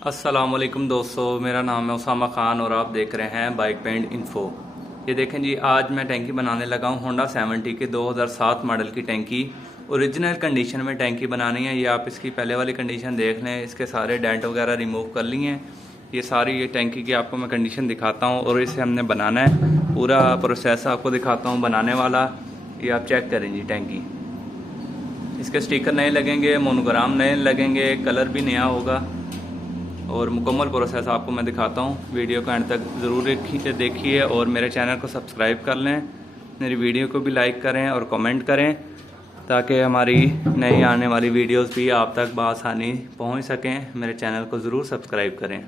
अस्सलामुअलैकुम दोस्तों, मेरा नाम है उसामा ख़ान और आप देख रहे हैं बाइक पेंट इन्फो। ये देखें जी, आज मैं टैंकी बनाने लगा हूँ होंडा 70 की 2007 मॉडल की टैंकी। ओरिजिनल कंडीशन में टैंकी बनानी है। ये आप इसकी पहले वाली कंडीशन देख लें, इसके सारे डेंट वगैरह रिमूव कर लिए हैं। ये सारी ये टैंकी की आपको मैं कंडीशन दिखाता हूँ और इसे हमने बनाना है। पूरा प्रोसेस आपको दिखाता हूँ बनाने वाला। ये आप चेक करें जी टैंकी। इसके स्टिकर नए लगेंगे, मोनोग्राम नए लगेंगे, कलर भी नया होगा और मुकम्मल प्रोसेस आपको मैं दिखाता हूँ। वीडियो को एंड तक ज़रूर देखिए और मेरे चैनल को सब्सक्राइब कर लें। मेरी वीडियो को भी लाइक करें और कमेंट करें ताकि हमारी नई आने वाली वीडियोस भी आप तक बआसानी पहुँच सकें। मेरे चैनल को ज़रूर सब्सक्राइब करें।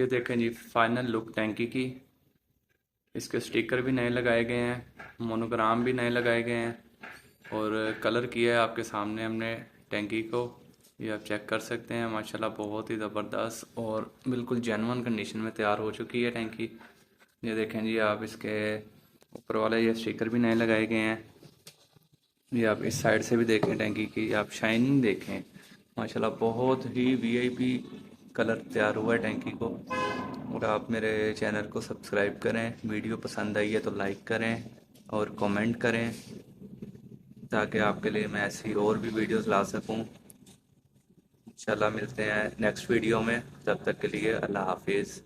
ये देखें जी फाइनल लुक टैंकी की। इसके स्टिकर भी नए लगाए गए हैं, मोनोग्राम भी नए लगाए गए हैं और कलर किया है आपके सामने हमने टैंकी को। ये आप चेक कर सकते हैं। माशाल्लाह बहुत ही ज़बरदस्त और बिल्कुल जेन्युइन कंडीशन में तैयार हो चुकी है टैंकी। ये देखें जी आप, इसके ऊपर वाले ये स्टिकर भी नए लगाए गए हैं। ये आप इस साइड से भी देखें टैंकी की, आप शाइनिंग देखें। माशाल्लाह बहुत ही वीआईपी कलर तैयार हुआ है टैंकी को। और आप मेरे चैनल को सब्सक्राइब करें, वीडियो पसंद आई है तो लाइक करें और कमेंट करें, ताकि आपके लिए मैं ऐसी और भी वीडियोस ला सकूं। इंशाल्लाह मिलते हैं नेक्स्ट वीडियो में, तब तक के लिए अल्लाह हाफिज़।